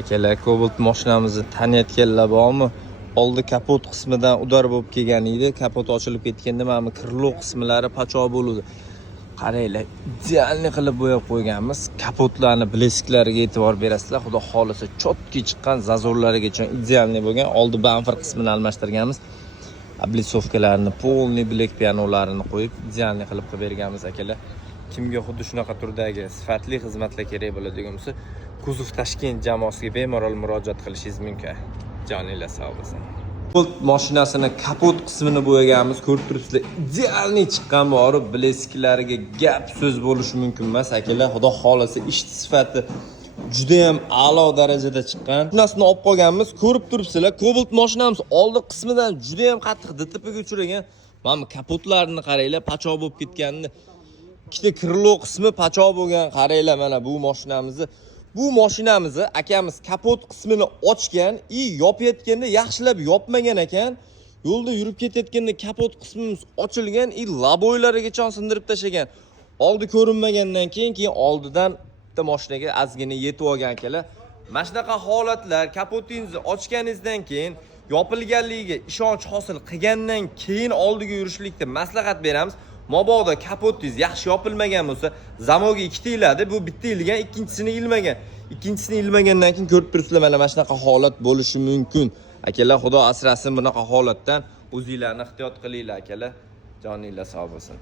Akalar, Cobalt mashinamizni taniyotganlar bormi? Oldi kapot qismidan udar bo'lib kelgan edi. Kapot ochilib ketganda mana kirlo qismlari pachoq bo'ldi. Qaranglar, idealni qilib bo'yab qo'yganmiz. Kapotlarni blesklariga e'tibor berasizlar. Xudo xolisa chotki chiqqan zazorlarigacha idealni bo'lgan. Oldi bamper qismini almashtirganmiz. Облицовкalarini, polniy bilek pianolarini qo'yib idealni qilib berganmiz akalar. Kimga xuddi shunaqa turdagi sifatli xizmatlar kerak bo'ladigan bo'lsa, Kuzov Toshkent jamoasiga bemalol murojaat qilishingiz mumkin. Joninglar sog' bo'lsin. Cobalt mashinasini kapot qismini bo'yaganmiz. Ko'rib turibsizlar, idealni chiqqan borib, blesklariga gap so'z bo'lishi mumkin emas akalar. Xudo xolisa ish sifati juda ham a'lo darajada chiqqan. Mashinasini olib qolganmiz. Ko'rib turibsizlar, Cobalt mashinamiz oldi qismidan juda ham qattiq DTPga uchragan. Mana kapotlarini qaranglar, pachoq bo'lib ketganini. Ikkita krilo qismi pachoq bo'lgan. Qaranglar, mana bu mashinamizni akamiz kapot qismini ochgan, yopayotganda yaxshilab yopmagan ekan. Yo'lda yurib ketayotganda kapot qismimiz ochilgan, laboylarigacha sindirib tashlagan. Oldi ko'rinmagandan keyin oldidan bitta mashinaga ozgina yetib olgan akalar. Mana shunaqa holatlar kapotingizni ochganingizdan keyin yopilganligiga ishonch hosil qilgandan keyin oldiga yurishlikda maslahat beramiz. Mabodo kapotingiz yaxshi yopilmagan bo'lsa, zamoga ikkita iladi, bu bitta ilgan, ikkinchisini ilmagan. Ikkinchisini ilmagandan keyin ko'rib turibsizlar, mana shunaqa holat bo'lishi mumkin. Akalar, Xudo asrasin bunaqa holatdan. O'zingizlarni ehtiyot qilinglar akalar. Joninglar sog' bo'lsin.